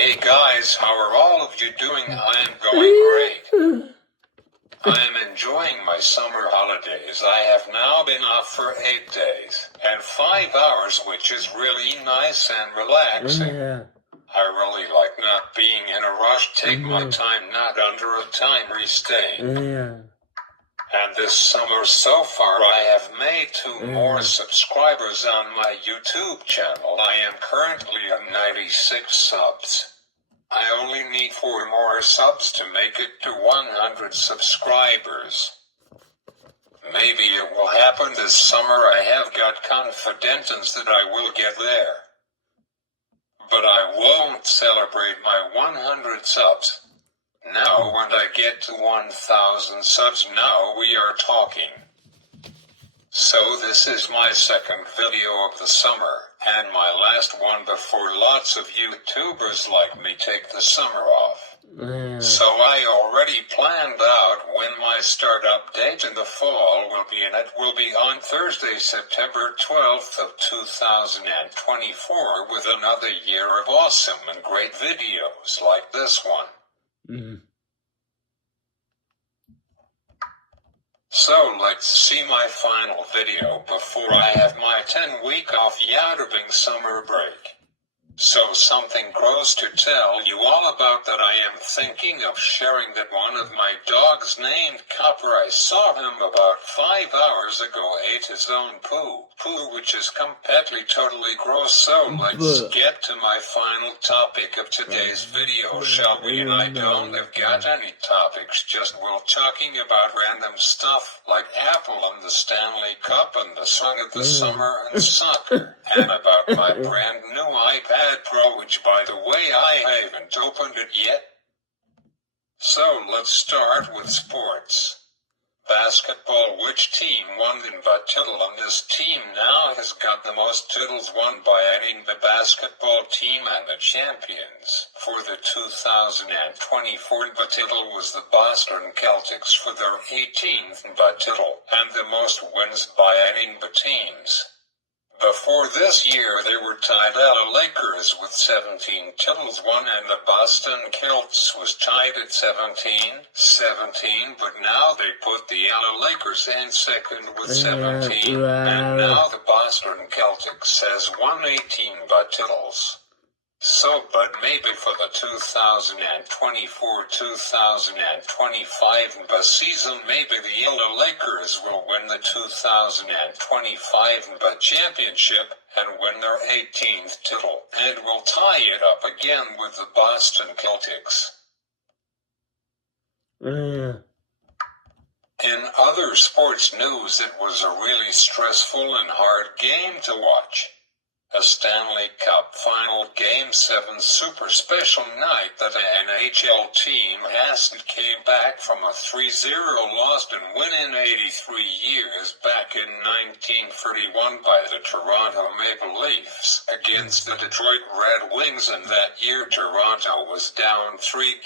Hey guys, how are all of you doing? I am going great. I am enjoying my summer holidays. I have now been off for 8 days and 5 hours, which is really nice and relaxing. Yeah. I really like not being in a rush, take my time, not under a time restraint. Yeah. And this summer so far I have made 2 more subscribers on my YouTube channel. I am currently at 96 subs. I only need 4 more subs to make it to 100 subscribers. Maybe it will happen this summer. I have got confidence that I will get there. But I won't celebrate my 100 subs. Now when I get to 1,000 subs, now we are talking. So this is my second video of the summer, and my last one before lots of YouTubers like me take the summer off. So I already planned out when my startup date in the fall will be, and it will be on Thursday, September 12th of 2024, with another year of awesome and great videos like this one. So let's see my final video before I have my 10-week off YouTubing summer break. So something gross to tell you all about that I am thinking of sharing, that one of my dogs named Copper, I saw him about 5 hours ago, ate his own poo, which is completely totally gross. So let's get to my final topic of today's video, shall we? And I don't have got any topics, just we're talking about random stuff like Apple and the Stanley Cup and the song of the summer and soccer, and about my brand new iPad Pro, which by the way I haven't opened it yet. So let's start with sports. Basketball. Which team won the title? And this team now has got the most titles won by any the basketball team and the champions. For the 2024 title was the Boston Celtics for their 18th title, and the most wins by any teams. Before this year they were tied at Lakers with 17 titles won, and the Boston Celtics was tied at 17, but now they put the LA Lakers in second with 17, and now the Boston Celtics has won 18 titles. So, but maybe for the 2024-2025 season, maybe the LA Lakers will win the 2025 championship and win their 18th title, and will tie it up again with the Boston Celtics. In other sports news, it was a really stressful and hard game to watch. A Stanley Cup Final Game 7 super special night that an NHL team hasn't came back from a 3-0 loss and win in 83 years back in 1931 by the Toronto Maple Leafs against the Detroit Red Wings, and that year Toronto was down 3-0,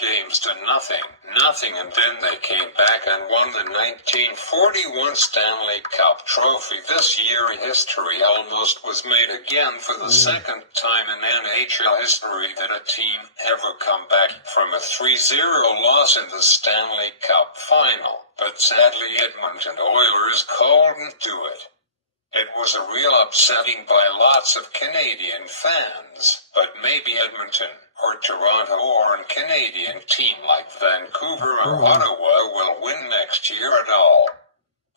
and then they came back and won the 1941 Stanley Cup trophy. This year history almost was made again for the second time in NHL history that a team ever come back from a 3-0 loss in the Stanley Cup final, but sadly Edmonton Oilers couldn't do it. It was a real upsetting by lots of Canadian fans, but maybe Edmonton or Toronto or a Canadian team like Vancouver or Ottawa will win next year at all.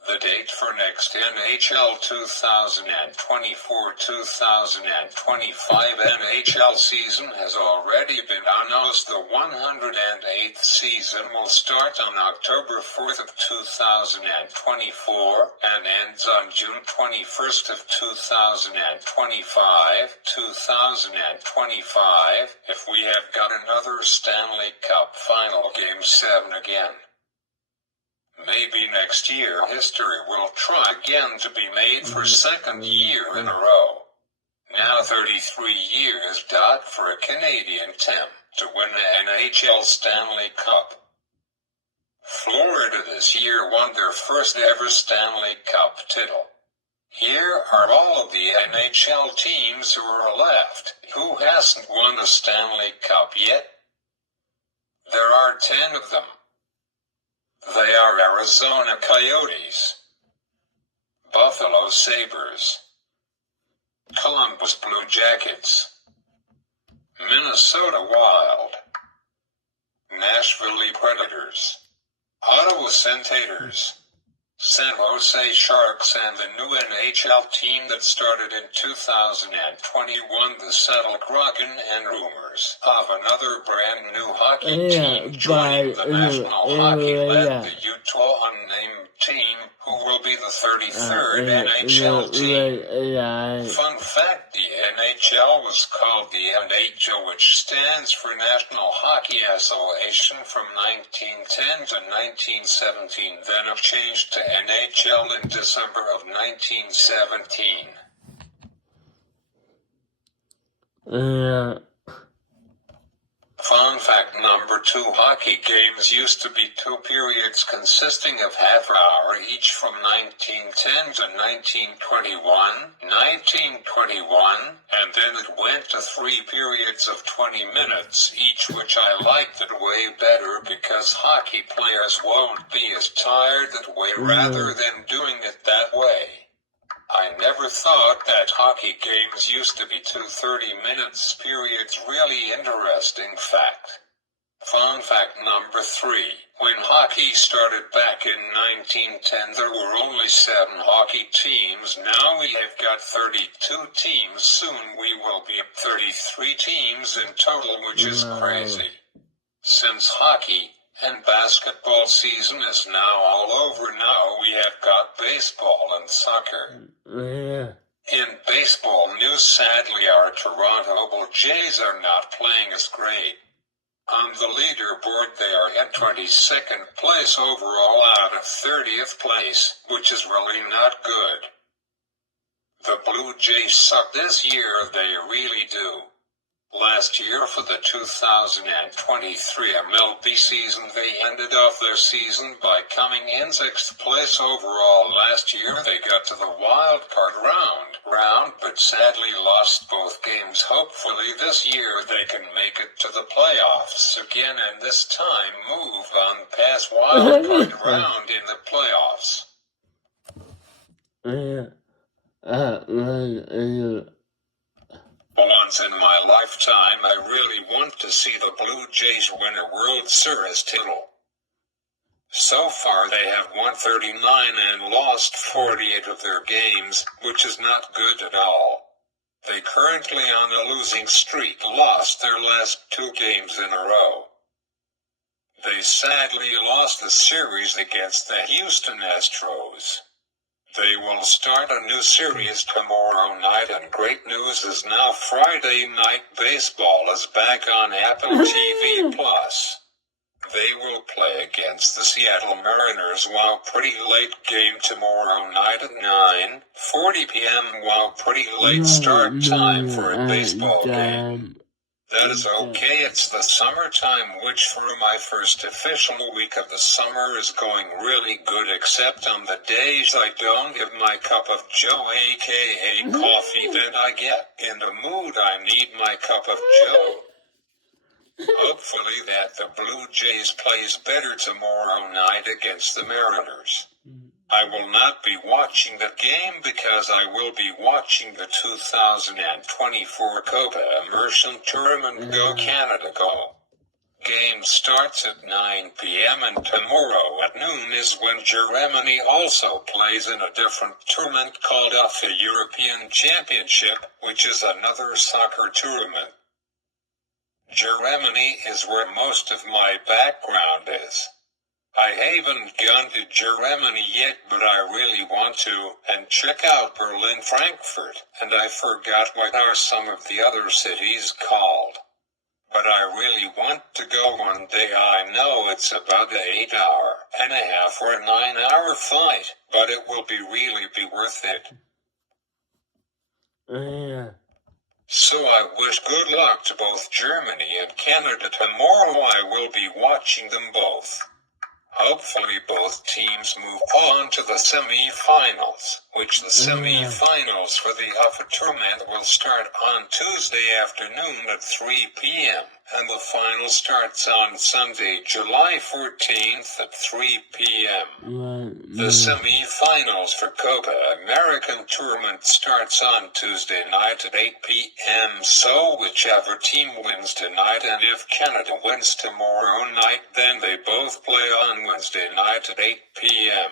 The date for next NHL 2024-2025 NHL season has already been announced. The 108th season will start on October 4th of 2024 and ends on June 21st of 2025, if we have got another Stanley Cup Final Game 7 again. Maybe next year history will try again to be made for second year in a row. Now 33 years for a Canadian team to win the NHL Stanley Cup. Florida this year won their first ever Stanley Cup title. Here are all of the NHL teams who are left, who hasn't won a Stanley Cup yet. There are 10 of them. They are Arizona Coyotes, Buffalo Sabres, Columbus Blue Jackets, Minnesota Wild, Nashville Predators, Ottawa Senators, San Jose Sharks, and the new NHL team that started in 2021, the Seattle Kraken, and rumors of another brand new hockey team joining the National Hockey League, the Utah unnamed team, who will be the 33rd NHL team. Fun fact, the NHL was called the NHL, which stands for National Hockey Association, from 1910 to 1917, then it changed to NHL in December of 1917. Fun fact number 2, hockey games used to be 2 periods consisting of half hour each from 1910 to 1921, and then it went to 3 periods of 20 minutes each, which I liked it way better because hockey players won't be as tired that way rather than doing it that way. I never thought that hockey games used to be 2 30-minute periods. Really interesting fact. Fun fact number 3. When hockey started back in 1910, there were only 7 hockey teams. Now we have got 32 teams. Soon we will be 33 teams in total, which is crazy. Since hockey and basketball season is now all over, now we have got baseball and soccer. In baseball news, sadly our Toronto Blue Jays are not playing as great. On the leaderboard they are in 22nd place overall out of 30th place, which is really not good. The Blue Jays suck this year, they really do. Last year, for the 2023 MLB season, they ended off their season by coming in 6th place overall. Last year they got to the wild card round, but sadly lost both games. Hopefully this year they can make it to the playoffs again, and this time move on past wild card round in the playoffs. Once in my lifetime, I really want to see the Blue Jays win a World Series title. So far they have won 39 and lost 48 of their games, which is not good at all. They currently on a losing streak, lost their last 2 games in a row. They sadly lost the series against the Houston Astros. They will start a new series tomorrow night, and great news is now Friday Night Baseball is back on Apple TV+. They will play against the Seattle Mariners while pretty late game tomorrow night at 9:40 p.m. while pretty late start time for a baseball game. That is okay, it's the summertime, which for my first official week of the summer is going really good, except on the days I don't have my cup of Joe, aka coffee, that I get in the mood I need my cup of Joe. Hopefully that the Blue Jays plays better tomorrow night against the Mariners. I will not be watching the game because I will be watching the 2024 Copa Immersion Tournament Go Canada Go. Game starts at 9 p.m. and tomorrow at noon is when Germany also plays in a different tournament called the European Championship, which is another soccer tournament. Germany is where most of my background is. I haven't gone to Germany yet, but I really want to, and check out Berlin, Frankfurt, and I forgot what are some of the other cities called. But I really want to go one day. I know it's about an 8.5 or 9 hour flight, but it will really be worth it. So I wish good luck to both Germany and Canada tomorrow. I will be watching them both. Hopefully both teams move on to the semi-finals, which the semi-finals for the upper tournament will start on Tuesday afternoon at 3 p.m. and the final starts on Sunday, July 14th at 3 p.m. The semi-finals for Copa American tournament starts on Tuesday night at 8 p.m. So whichever team wins tonight, and if Canada wins tomorrow night, then they both play on Wednesday night at 8 p.m.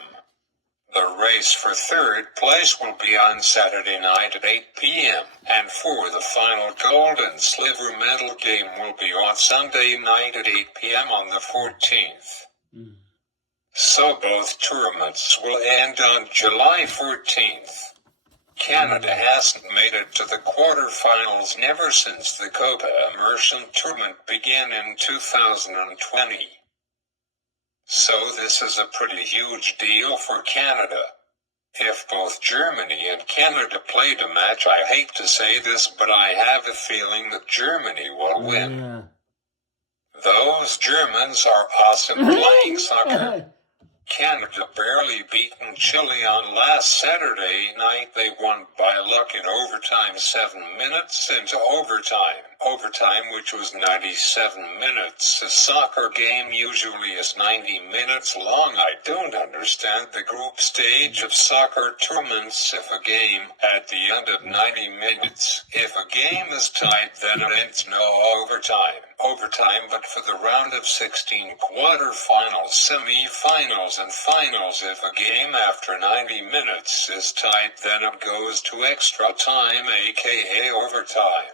The race for third place will be on Saturday night at 8 p.m. and for the final gold and silver medal game will be on Sunday night at 8 p.m. on the 14th. So both tournaments will end on July 14th. Canada hasn't made it to the quarterfinals never since the Copa American tournament began in 2020. So this is a pretty huge deal for Canada. If both Germany and Canada played a match, I hate to say this, but I have a feeling that Germany will win. Those Germans are awesome playing soccer. Canada barely beaten Chile on last Saturday night. They won by luck in overtime 7 minutes into overtime which was 97 minutes. A soccer game usually is 90 minutes long. I don't understand the group stage of soccer tournaments. If a game at the end of 90 minutes, if a game is tied, then it ends no overtime, but for the round of 16 quarterfinals, semi-finals and finals, if a game after 90 minutes is tied, then it goes to extra time, aka overtime.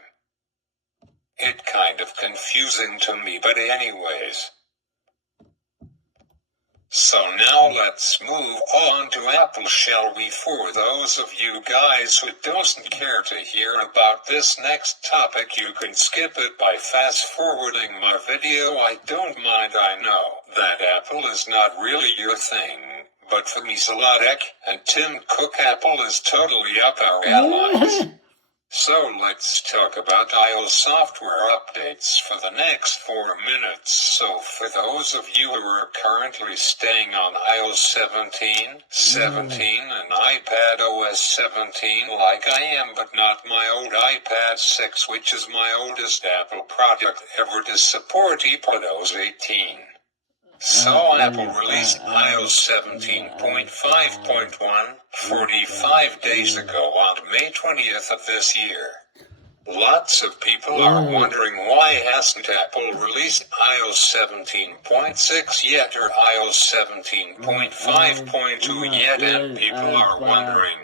It kind of confusing to me, but anyways. So now let's move on to Apple, shall we? For those of you guys who doesn't care to hear about this next topic, you can skip it by fast forwarding my video. I don't mind. I know that Apple is not really your thing, but for me, Zlodek and Tim Cook, Apple is totally up our allies. So let's talk about iOS software updates for the next 4 minutes. So for those of you who are currently staying on iOS 17 and iPadOS 17 like I am, but not my old iPad 6, which is my oldest Apple product ever to support iPadOS 18. So Apple released iOS 17.5.1 45 days ago on May 20th of this year. Lots of people are wondering why hasn't Apple released iOS 17.6 yet or iOS 17.5.2 yet, and people are wondering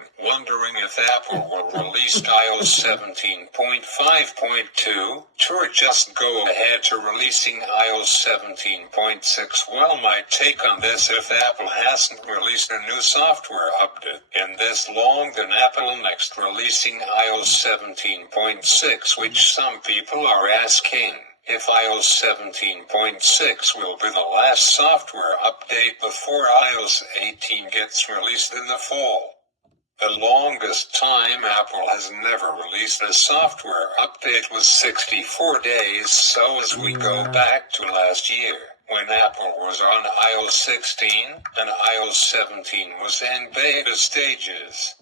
if Apple will release iOS 17.5.2 or just go ahead to releasing iOS 17.6. Well, my take on this, if Apple hasn't released a new software update in this long, then Apple next releasing iOS 17.6, which some people are asking if iOS 17.6 will be the last software update before iOS 18 gets released in the fall. The longest time Apple has never released a software update was 64 days, so as we go back to last year, when Apple was on iOS 16 and iOS 17 was in beta stages.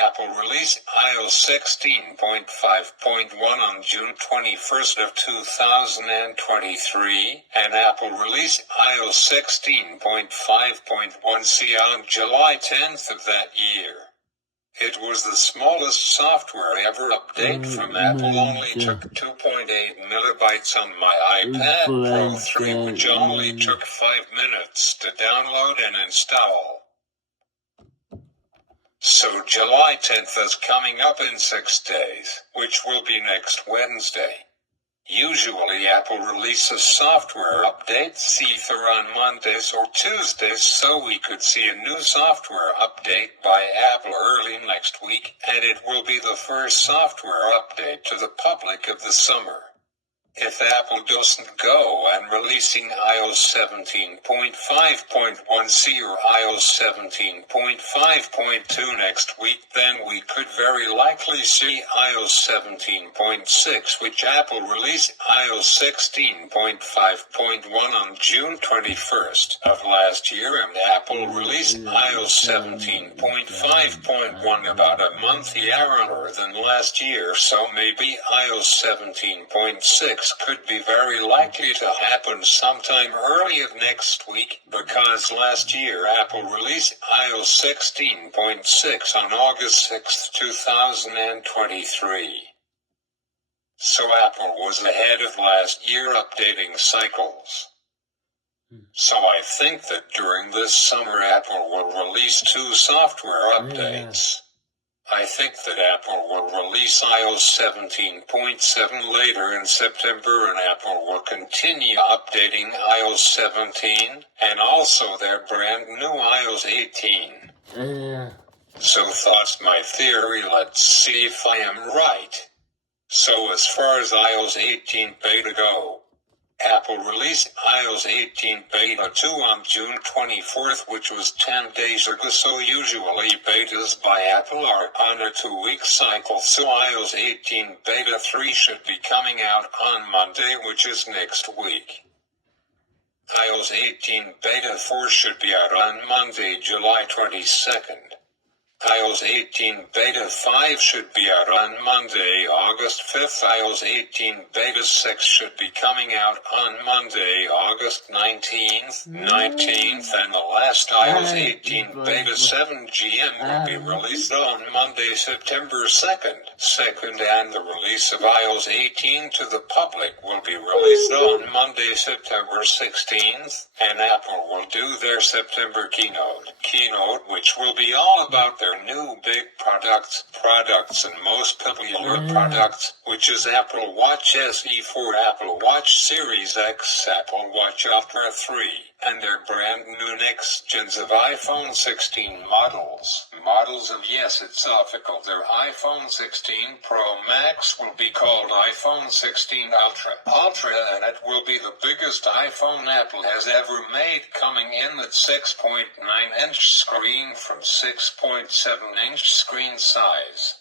Apple released iOS 16.5.1 on June 21st of 2023, and Apple released iOS 16.5.1c on July 10th of that year. It was the smallest software ever update from Apple, only took 2.8 megabytes on my iPad Pro 3, which only took 5 minutes to download and install. So July 10th is coming up in 6 days, which will be next Wednesday. Usually Apple releases software updates either on Mondays or Tuesdays, so we could see a new software update by Apple early next week, and it will be the first software update to the public of the summer. If Apple doesn't go and releasing iOS 17.5.1c or iOS 17.5.2 next week, then we could very likely see iOS 17.6, which Apple released iOS 16.5.1 on June 21st of last year, and Apple released iOS 17.5.1 about a month earlier than last year, so maybe iOS 17.6 could be very likely to happen sometime early of next week, because last year Apple released iOS 16.6 on August 6, 2023. So Apple was ahead of last year updating cycles. So I think that during this summer Apple will release 2 software updates. I think that Apple will release iOS 17.7 later in September, and Apple will continue updating iOS 17 and also their brand new iOS 18. So that's my theory. Let's see if I am right. So as far as iOS 18 beta go, Apple released iOS 18 Beta 2 on June 24th, which was 10 days ago, so usually betas by Apple are on a 2-week cycle, so iOS 18 Beta 3 should be coming out on Monday, which is next week. iOS 18 Beta 4 should be out on Monday, July 22nd. iOS 18 Beta 5 should be out on Monday, August 5th. iOS 18 Beta 6 should be coming out on Monday, August 19th, and the last iOS 18 Beta 7 GM will be released on Monday, September 2nd, and the release of iOS 18 to the public will be released on Monday, September 16th, and Apple will do their September keynote, which will be all about their new big products and most popular products, which is Apple Watch SE 4, Apple Watch Series X, Apple Watch Ultra 3, and their brand new next gens of iPhone 16 models. Yes, it's official. Their iPhone 16 Pro Max will be called iPhone 16 Ultra, and it will be the biggest iPhone Apple has ever made, coming in at 6.9-inch screen from 6.7-inch screen size.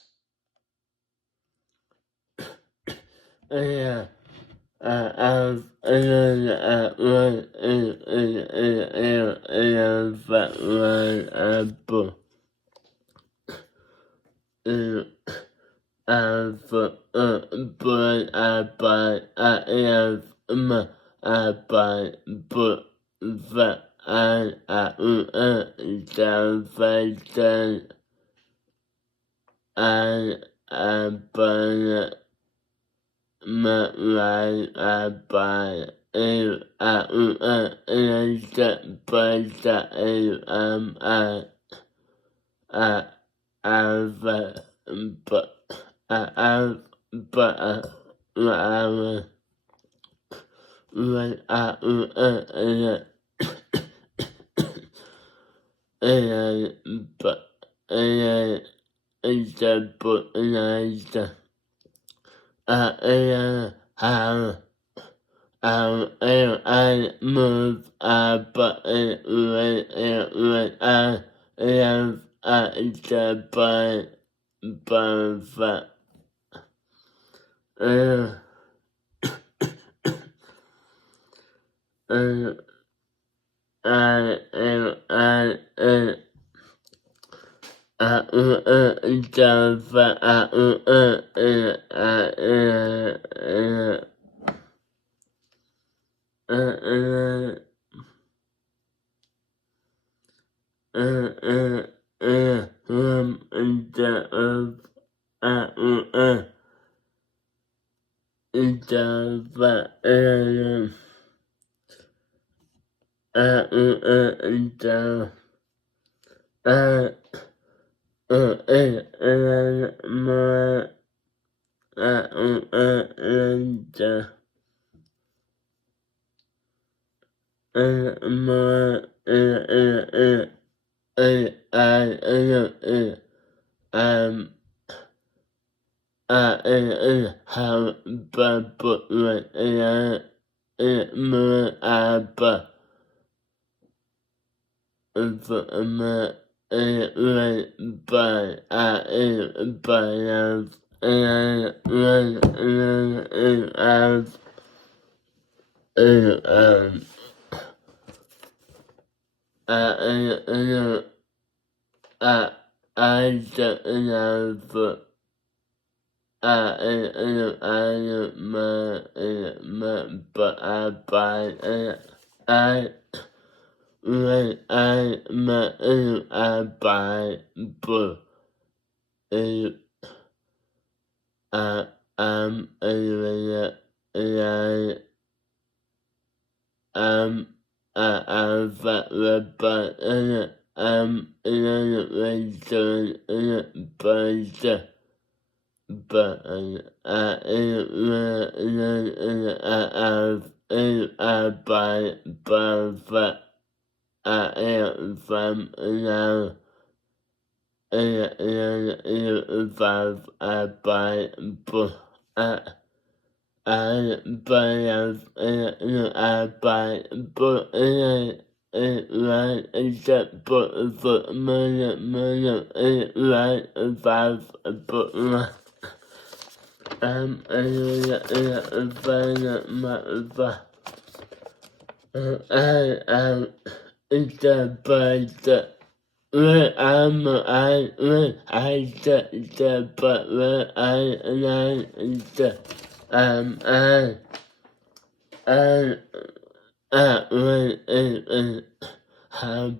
how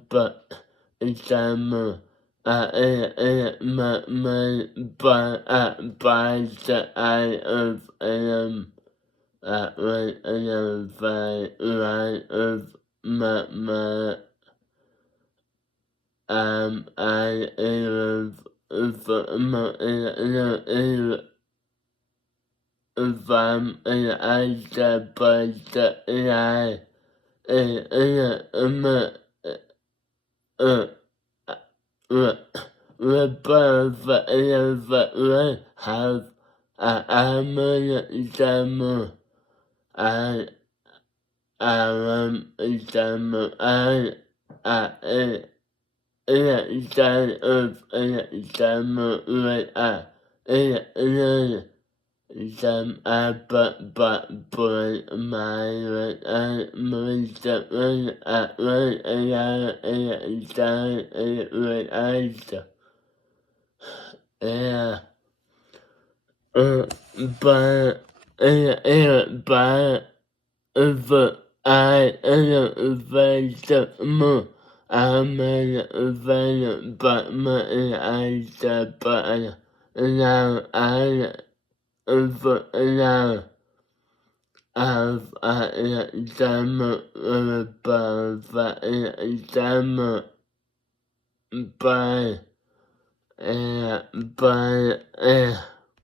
but